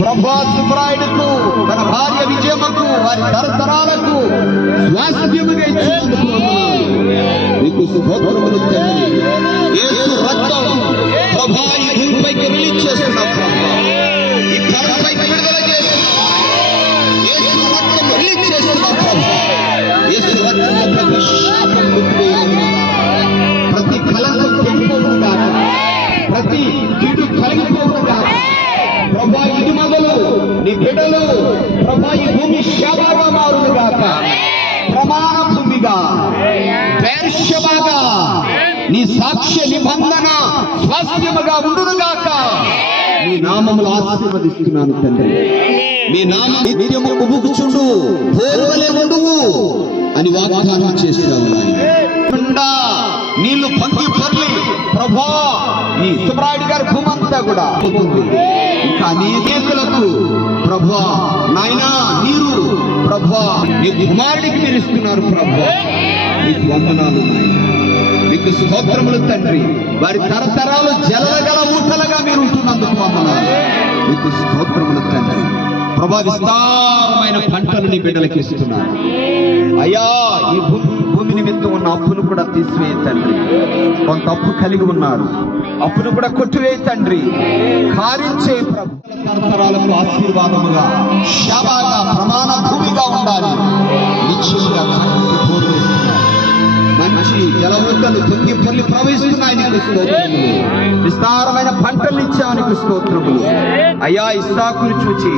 ప్రభా సుబ్రాయుడుకు తన భార్య విజయమ్మకు వారి తరతరాలకు స్వాస్థ్యముగా ఇచ్చినందుకు నీకు స్తోత్రములు యేసు రక్తం ప్రభా ఈ భూమిపైకి రిలీజ్ చేస్తున్నాం ప్రభా. ఈ ధరపైకి విడుదల చేస్తున్నాం యేసు రక్తం రిలీజ్ చేస్తున్నాం ప్రభా. యేసు ప్రభా ఇది మొదలు. నీ బిడ్డలు ప్రభా ఈ భూమి శాపగా మారును గాక. ప్రమాణ భూమిగా పేర్షబాగా నీ సాక్ష్య నిబంధన స్వాస్థ్యముగా ఉండును గాక. మీ నామములు ఆశీర్వదిస్తున్నాను తండ్రి. మీ నామం నిత్యము ఉబుకుచుండు పోరువలే ఉండువు అని వాగ్దానం చేస్తావు నాయన. నీళ్ళు పంకి పొర్లి. ప్రభా ఈ సుబ్రాయుడు గారి భూమంతా కూడా. పొందుతుంది అనేకులకు ప్రభా నాయనా నీరు ప్రభా నీ కుమారుడికి మీరు ఇస్తున్నారు ప్రభా. నీకు వందనాలు నాయన. మీకు స్తోత్రములు తండ్రి. వారి తరతరాలు జలగల ఊటలుగా మీరు ఉంటున్నందుకు వందనాలు. మీకు స్తోత్రములు తండ్రి. ప్రభా విస్తారమైన పంటలు నీ బిడ్డలకి ఇస్తున్నారు అయ్యా ఈ భూమి భూమి నిమిత్తం ఉన్న అప్పును కూడా తీసివేయ తండ్రి. కొంత అప్పు కలిగి ఉన్నారు. అప్పును కూడా కొట్టివేయ తండ్రి. కారించే ప్రభు. తరతరాలకు ఆశీర్వాదముగా శాబాగా ప్రమాణ భూమిగా ఉండాలి. నిశ్చయంగా మంచి జలవృద్ధలు పొంగి పొల్లి ప్రవహిస్తున్నాయి నీకు స్తోత్రములు. విస్తారమైన పంటలు ఇచ్చావు నీకు స్తోత్రములు. అయా ఇస్సాకును చూచి